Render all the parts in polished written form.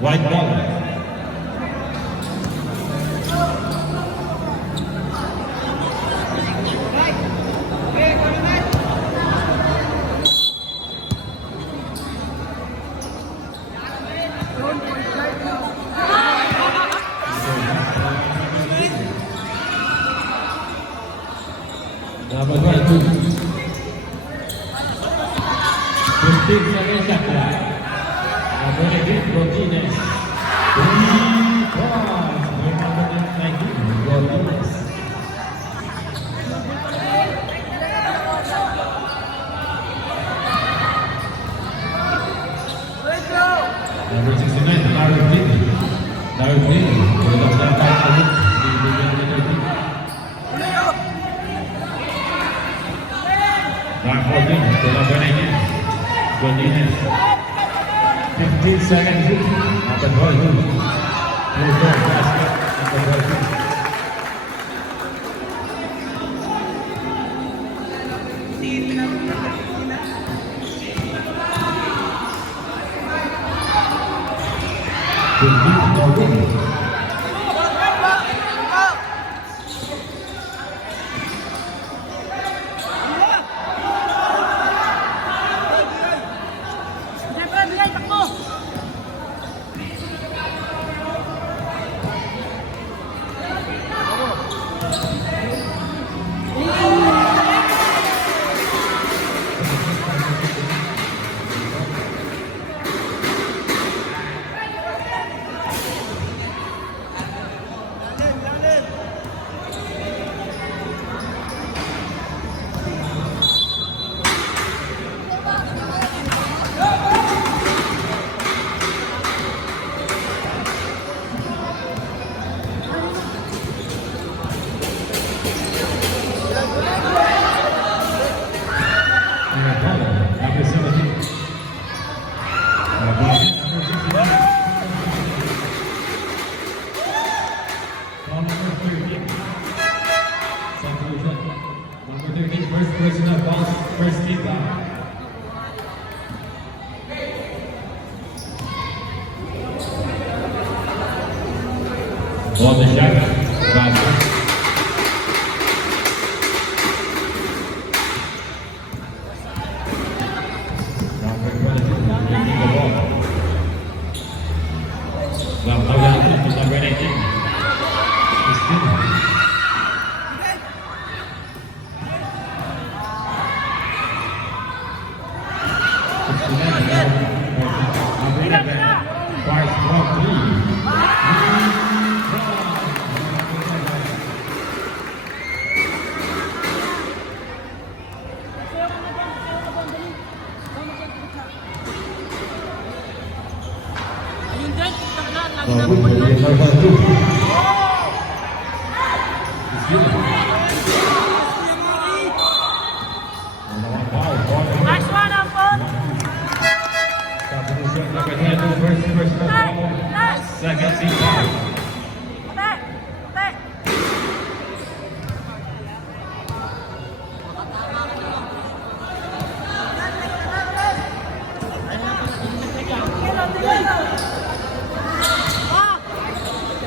White ball. Number 22. 15 seconds after. Number 18, Rodriguez. 3 points. Number 19, Rodriguez. Number 69, Larry Green. Larry Green. Dalam dapat sebut di bagian ini. Mark Holding, number 19. Godinez. 15 seconds. Number 12. Basket. Number 12. On the shot, basket. Number 22, taking the ball. Number 19. Christina. Number 11, Bryce Rocklee. Second seat foul.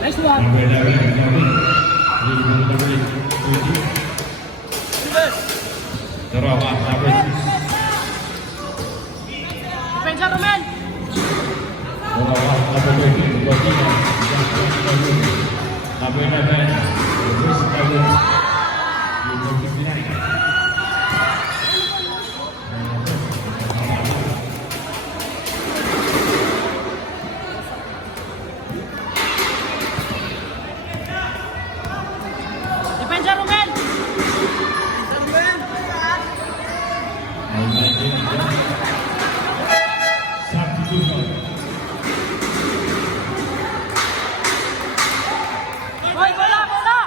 Nice one. Number 11, Terawat, number 6. Defensa Roman. Terawat, number 13, Rodriguez. Number 11, Bruce Taylor. Number 59. Defensa Roman. Substitution. Hoy, bola, bola.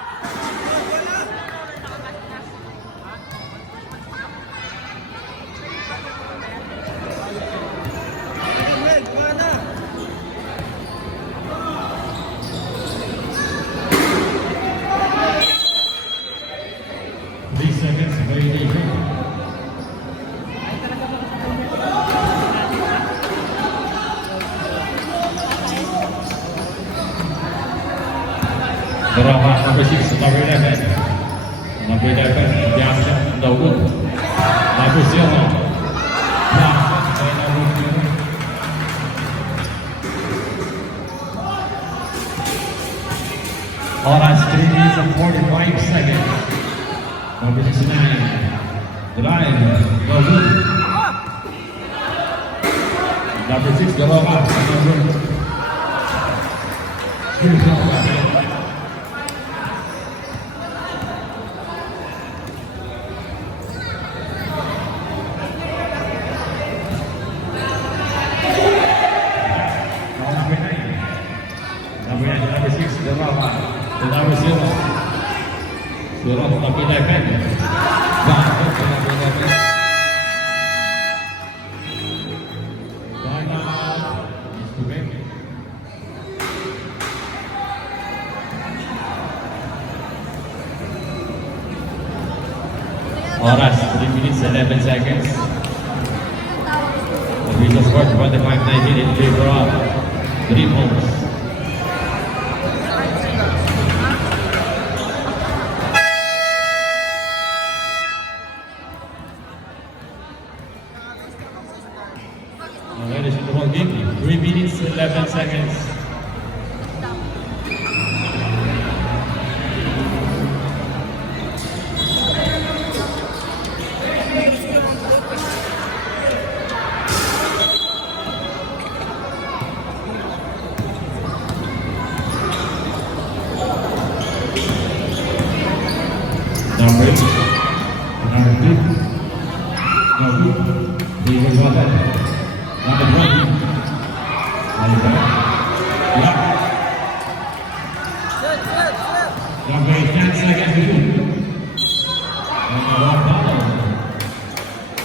Gerakan number 6, number 11. Number 11, Bianca Dawood. Number 0, Bianca Dawood. Oras 3 minutes and 45 seconds. Number 69, Drive Dawood. Number 6, Gerakan. Number 3, number 6, Gerakan. Number 0, Surah number 11. Number 11. Oras 3 minutes 11 seconds. The official score 25-19 in favor of Dream Homes. Ladies and gentlemen, 3 minutes 11 seconds. Number 8, number 2, number 2, number 20, number 10 seconds to do.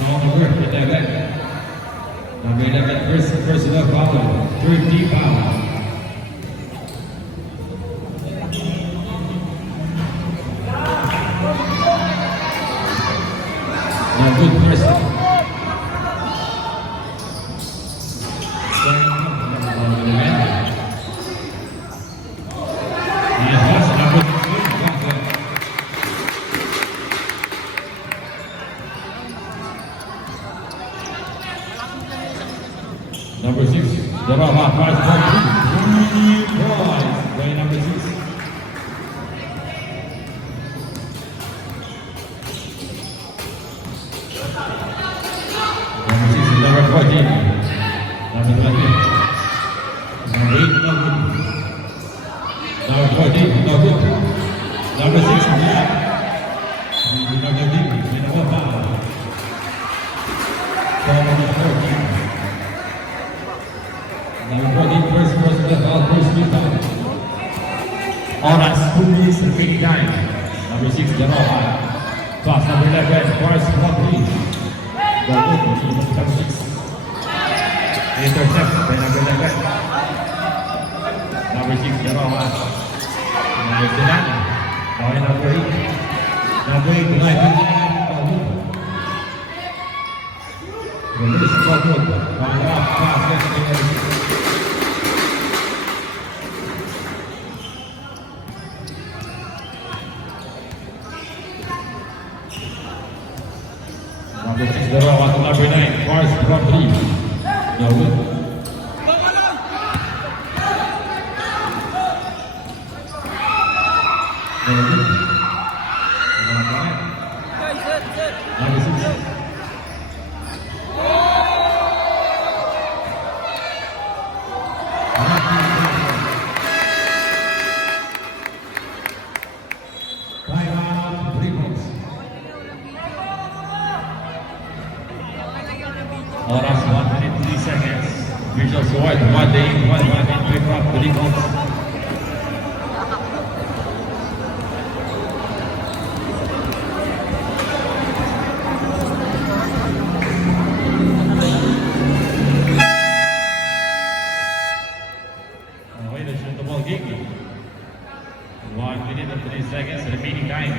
Number 11, number 11, personal foul, 30 foul. Now good person. Number 6, Gerakan prize by number 6. Number 14, number 20, number 8, no good. Number 14, no good. Number 6, black. Number 15, no foul. Number 14. Number 14, first person foul, first foul. Oras 2 minutes and 29. Number 6, Gerakan. Plus number 11, first foul, number 6. Intercept by number 11. Number 6, Gerakan. Number 9, by number 8. Number 8, Drive. Release Dawood. Pangalawa, pass, number 6, Gerakan. Number 9, Force from 3. Dawood. Dawood. Number 6. Time out, 3 points. Oras 1 minute 3 seconds. Visual score 1-8, 1-1 in favor of Dream Homes. Away to shoot the ball, Gigi. 1 minute and 3 seconds remaining time.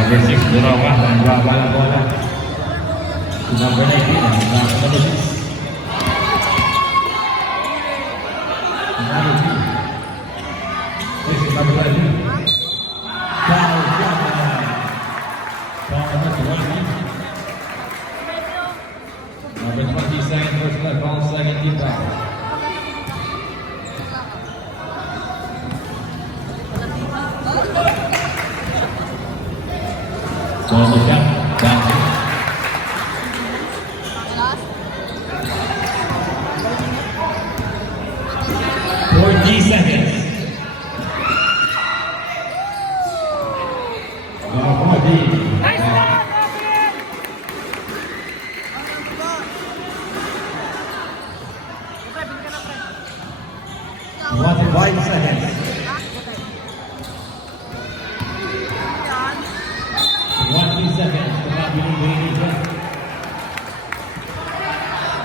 Number 6, Durawa, nagbabala bola. Number 19, number 6. Number 2. This is number 11. Foul, foul number 20. Number 20, second personal foul, second team foul. So, shot, that's it. 40 seconds. 40. What 5 seconds. 20 seconds.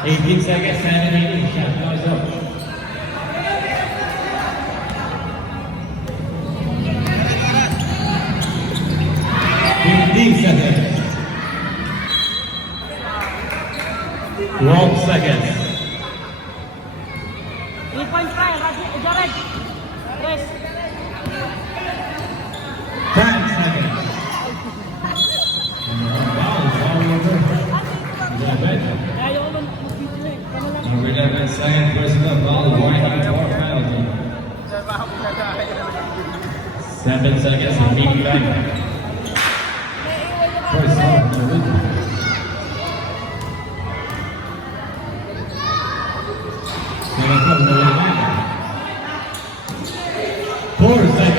18 seconds. 7 shot. Noise up. 15 seconds. 12 seconds. 3 points pa, Jared. Yes. 10 seconds. Ayaw ko nun. Number 11, second personal foul, winding for penalty. 7 seconds, big line. First foul, number 2. Second foul, number 9. 4 seconds.